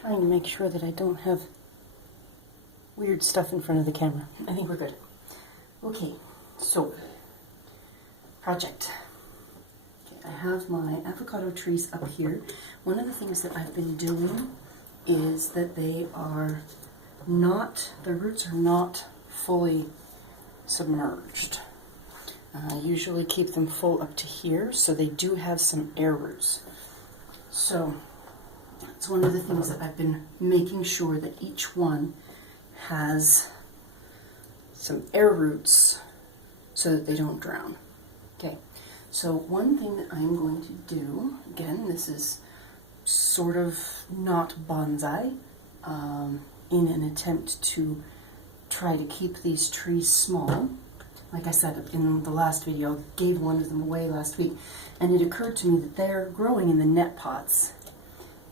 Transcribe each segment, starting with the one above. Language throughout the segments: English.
Trying to make sure that I don't have weird stuff in front of the camera. I think we're good. Okay, so project. Okay, I have my avocado trees up here. One of the things that I've been doing is that the roots are not fully submerged. I usually keep them full up to here, so they do have some air roots. So it's one of the things that I've been making sure that each one has some air roots so that they don't drown. Okay, so one thing that I'm going to do, again, this is sort of not bonsai, in an attempt to try to keep these trees small. Like I said in the last video, I gave one of them away last week, and it occurred to me that they're growing in the net pots,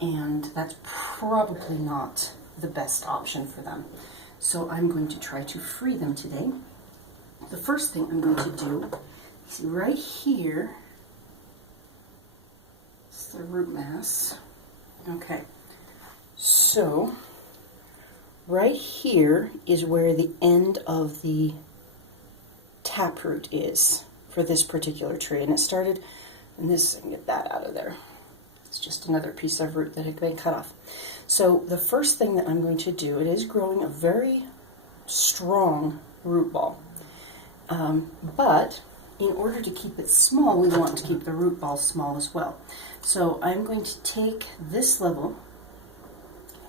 and that's probably not the best option for them. So I'm going to try to free them today. The first thing I'm going to do, see right here, is the root mass. Okay, so right here is where the end of the taproot is for this particular tree, and it started, and this, I can get that out of there. It's just another piece of root that had been cut off. So the first thing that I'm going to do, it is growing a very strong root ball, but in order to keep it small, we want to keep the root ball small as well. So I'm going to take this level,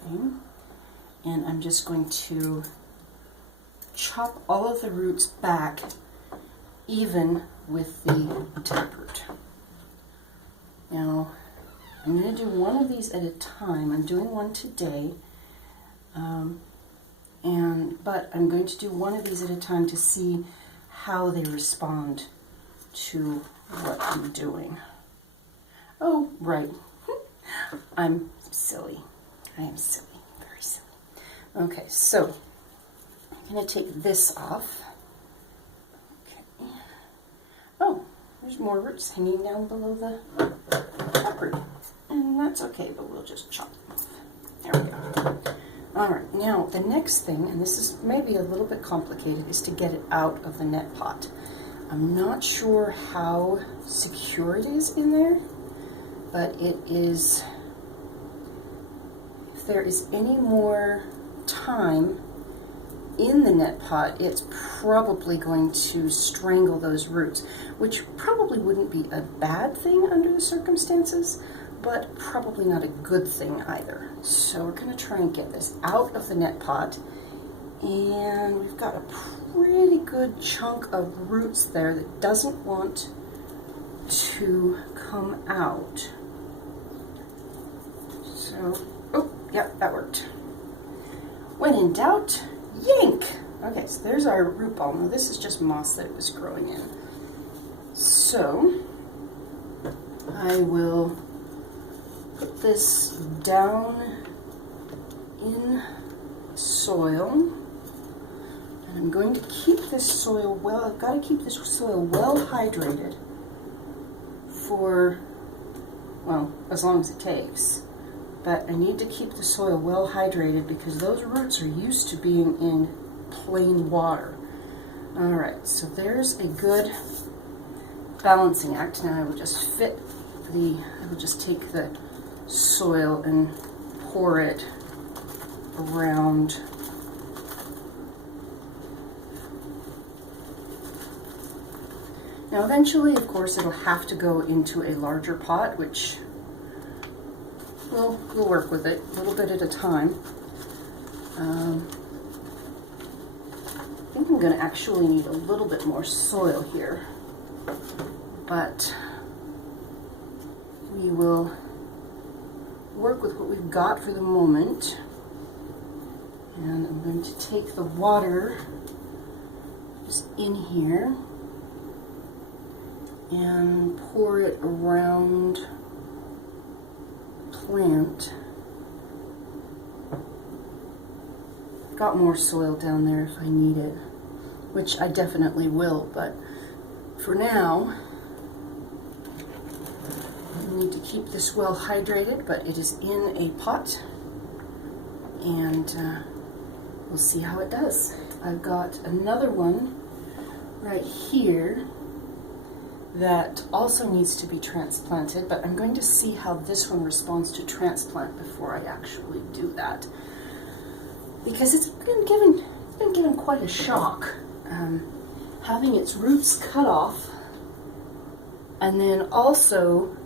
okay, and I'm just going to chop all of the roots back even with the taproot. Now, I'm going to do one of these at a time. I'm doing one today, but I'm going to do one of these at a time to see how they respond to what I'm doing. Oh, right. I'm silly. I am silly. Very silly. Okay, so I'm going to take this off. Okay. Oh, there's more roots hanging down below the taproot. And that's okay, but we'll just chop them off. There we go. Alright, now the next thing, and this is maybe a little bit complicated, is to get it out of the net pot. I'm not sure how secure it is in there, but it is, if there is any more time in the net pot, it's probably going to strangle those roots, which probably wouldn't be a bad thing under the circumstances, but probably not a good thing either. So we're going to try and get this out of the net pot, and we've got a pretty good chunk of roots there that doesn't want to come out. So, oh, yep, that worked. When in doubt, yank! Okay, so there's our root ball. Now this is just moss that it was growing in. So, I will put this down in soil, and I'm going to keep this soil well, I've got to keep this soil well hydrated for, well, as long as it takes. But I need to keep the soil well hydrated because those roots are used to being in plain water. Alright, so there's a good balancing act. Now I will just I will just take the soil and pour it around. Now eventually, of course, it'll have to go into a larger pot, which we'll work with it a little bit at a time. I think I'm going to actually need a little bit more soil here, but we will work with what we've got for the moment. And I'm going to take the water just in here and pour it around the plant. Got more soil down there if I need it, which I definitely will, but for now I need to keep this well hydrated, but it is in a pot, and we'll see how it does. I've got another one right here that also needs to be transplanted, but I'm going to see how this one responds to transplant before I actually do that, because it's been given quite a shock, having its roots cut off, and then also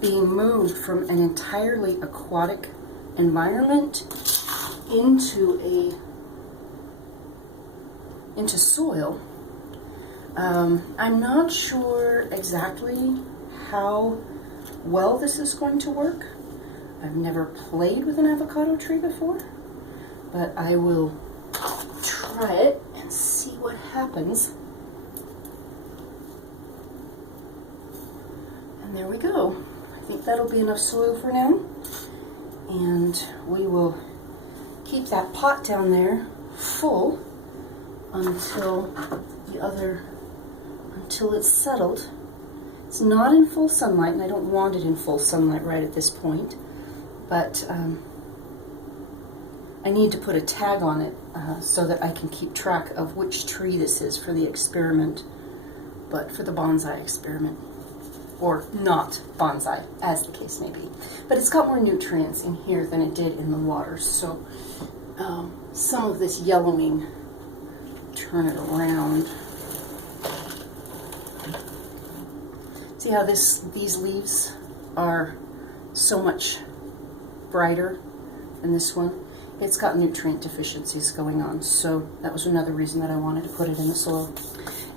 being moved from an entirely aquatic environment into soil. I'm not sure exactly how well this is going to work. I've never played with an avocado tree before, but I will try it and see what happens. And there we go. I think that'll be enough soil for now. And we will keep that pot down there full until it's settled. It's not in full sunlight, and I don't want it in full sunlight right at this point, but I need to put a tag on it so that I can keep track of which tree this is for the experiment, but for the bonsai experiment, or not bonsai, as the case may be. But it's got more nutrients in here than it did in the water, so some of this yellowing, turn it around. See how these leaves are so much brighter than this one? It's got nutrient deficiencies going on, so that was another reason that I wanted to put it in the soil.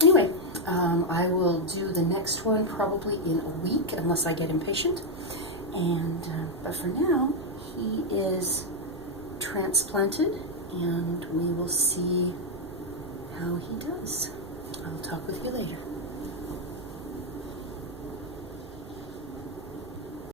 Anyway, I will do the next one probably in a week, unless I get impatient. And but for now, he is transplanted, and we will see how he does. I'll talk with you later.